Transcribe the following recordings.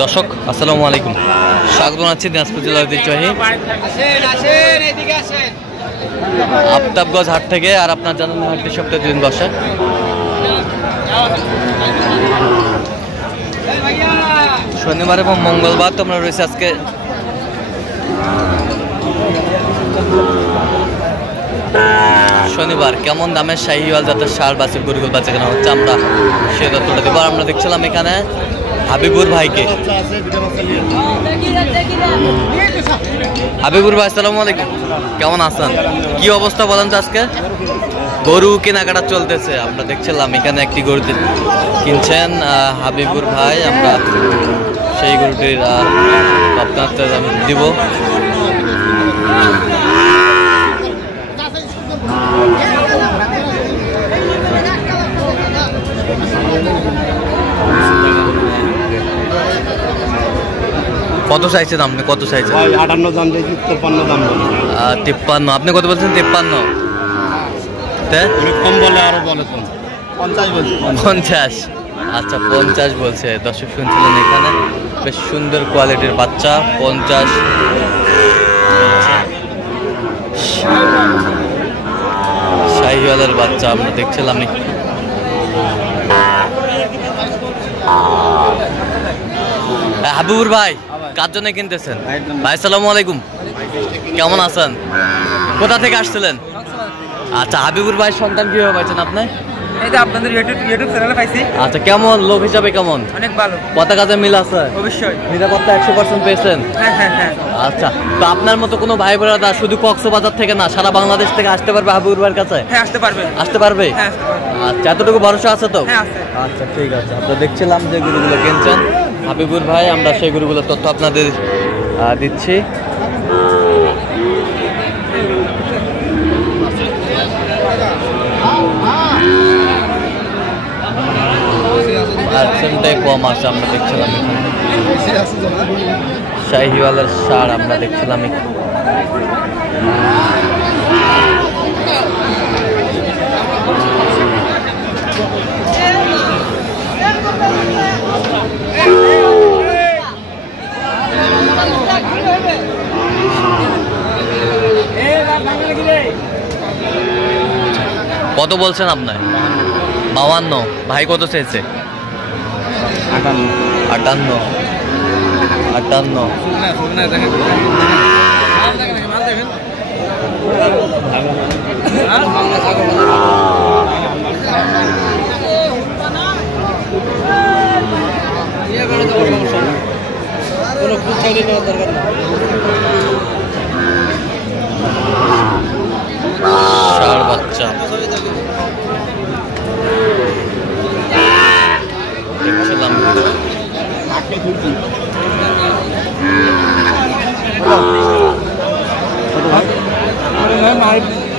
দর্শক আসসালামু আলাইকুম, স্বাগত জানাচ্ছি দিনাজপুর জেলার ঐতিহ্যবাহী আফতাবগঞ্জ হাট থেকে। আর আপনার জানেন হাটটি সপ্তাহে 2 দিন বসে। শনিবার এবং মঙ্গলবার তোমরা রয়েছে আজকে শনিবার। কেমন দামের শাহিওয়াল জাতের ষাঁড় বাছুর গরুগুলো বাচ্চা কেনা হচ্ছে আমরা সে তথ্যটা দেবো। আমরা দেখছিলাম এখানে হাবিবুর ভাইকে। হাবিবুর ভাই আসসালামু আলাইকুম, কেমন আছেন? কি অবস্থা বলেন তো? আজকে গরু কেনাকাটা চলতেছে, আমরা দেখছিলাম এখানে একটি গরু কিনছেন হাবিবুর ভাই। আমরা সেই গরুটির আপনার দিব। কত চাইছেন আপনি? কত চাইছেন? 58 দাম দিয়েছি, 53 দাম বলি। 53 আপনি কত বলছেন? 53 কম বলে আরো বলে 50 বলছি। 50 আচ্ছা 50 বলছে। দর্শক শুনছিলেন এখানে বেশ সুন্দর কোয়ালিটির বাচ্চা 50 শাহিওয়ালের বাচ্চা আমরা দেখছিলাম। হাবিবুর ভাই কার জন্য কিনতেছেন? ভাই আসসালামু আলাইকুম, কেমন আছেন? কোথা থেকে আসছিলেন? আচ্ছা হাবিবুর ভাই সন্তান কিভাবে পাইছেন আপনি? এই যে আপনাদের ইউটিউব চ্যানেলে পাইছি। আচ্ছা কেমন লোক হিসাবে কেমন? অনেক ভালো। কথা কাজে মিল আছে? অবশ্যই। নিরাপত্তা 100% পেয়েছেন? হ্যাঁ। আচ্ছা তো আপনার মতো কোনো ভাই বোনেরা শুধু কক্সবাজার থেকে না সারা বাংলাদেশ থেকে আসতে পারবে হাবিবুর ভাইয়ের কাছে? হ্যাঁ আসতে পারবে। আসতে পারবে? হ্যাঁ আসতে পারবে। আচ্ছা এতটুকু ভরসা আছে তো? হ্যাঁ আছে। আচ্ছা ঠিক আছে। আমরা দেখছিলাম যে গরুগুলো কিনছেন হাবিবুর ভাই, আমরা সেই গরুগুলোর তথ্য আপনাদের দিচ্ছি। পার্সেন্টটাই কম আছে আমরা দেখছিলাম এখানে। শাহিওয়ালের ষাঁড় আমরা দেখছিলাম এখানে। কত বলছেন আপনার? 52 ভাই কত চেয়েছে? 58 ষাঁড় বাচ্চা দেখছিলাম।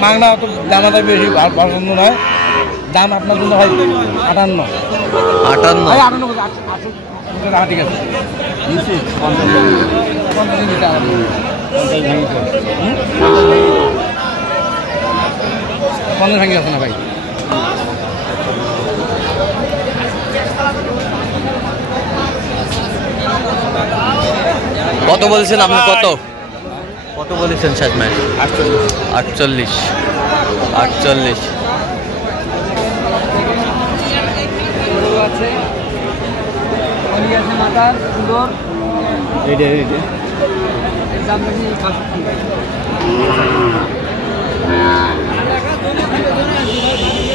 মাংনা তো দামাটা বেশি পছন্দ নয়। দাম আপনার জন্য হয় 58। ঠিক আছে 50 ভাঙি আছে না ভাই? কত বলছেন আপনি? কত বলেছেন শেষ ম্যাচ? 48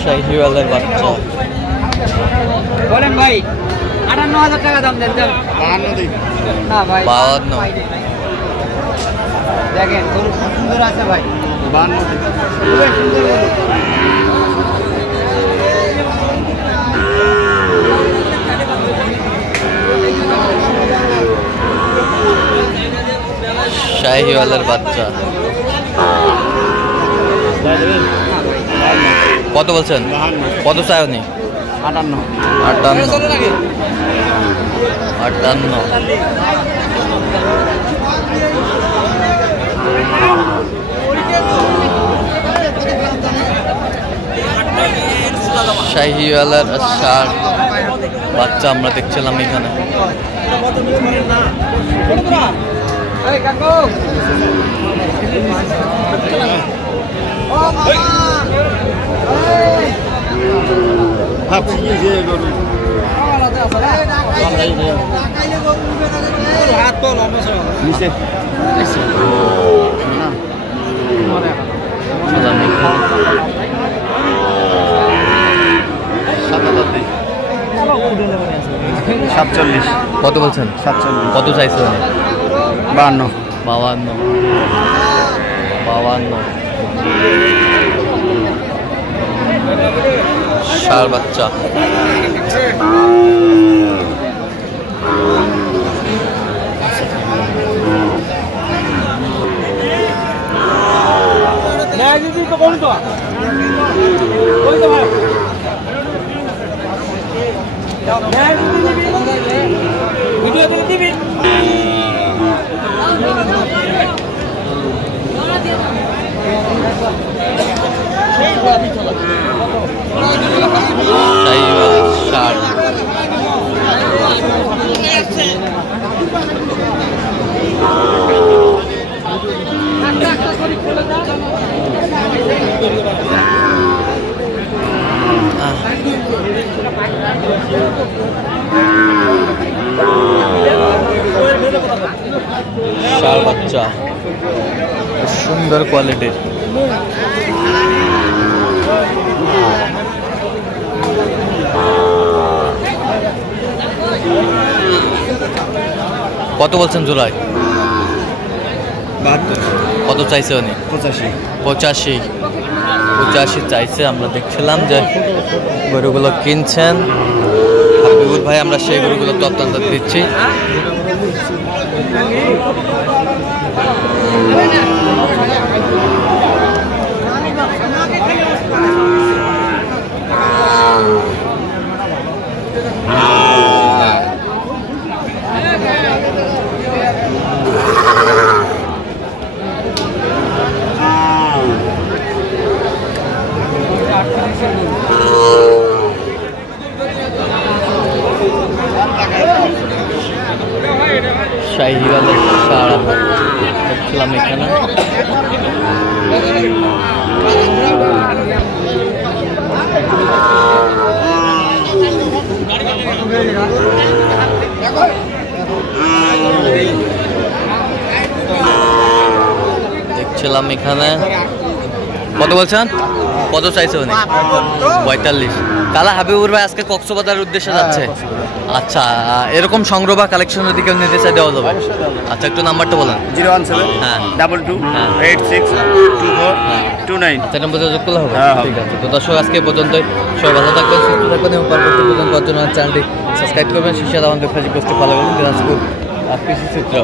শাহিওয়ালের বাচ্চা বলেন ভাই। 58,000 টাকা দাম দেন। 52 না ভাই 52 দেখেন গরু খুব সুন্দর আছে ভাই। 52 শাহিওয়ালের বাচ্চা কত বলছেন? কত চাই উনি? 58 58 শাহিওয়ালার ষাঁড় বাচ্চা আমরা দেখছিলাম এখানে। সাতচল্লিশ। কত বলছেন? 47। কত চাইছে উনি? 52। 52। 52 ষাঁড় বাচ্চা। ষাঁড় ষাঁড় বাচ্চা সুন্দর কোয়ালিটির। কত বলছেন জোড়ায়? 72। কত চাইছে উনি? 85। 85 চাইছে। আমরা দেখছিলাম যে গরুগুলো কিনছেন হাবিবুর ভাই, আমরা সেই গরুগুলো তত্ত্বান্তর দিচ্ছি। শাহিওয়ালের ষাঁড় আমরা দেখছিলাম এখানে। দেখছিলাম এখানে। কত বলছেন? কত চাইছে উনি? 45। কালা হাবিবুর ভাই আজকে কক্সবাজার উদ্দেশ্যে যাচ্ছে। আচ্ছা, এরকম সংগ্রহ বা কালেকশন যদি কেউ নিতে চাই দেওয়া যাবে? আচ্ছা, একটু নাম্বারটা বলেন। 017। হ্যাঁ। 22 হ্যাঁ। 86 24 29। আচ্ছা, নম্বর যোগ করলে হবে? হ্যাঁ। ঠিক আছে। তো দর্শক, আজকে পর্যন্তই। সবাই ভালো থাকবেন, সুস্থ থাকবেন এবং পরবর্তী পর্যন্ত চ্যানেলটি সাবস্ক্রাইব করবেন। শিশাদ আমাদের ফেসবুক পোস্টে ফলো করবেন। দিনাজপুর কৃষি চিত্র।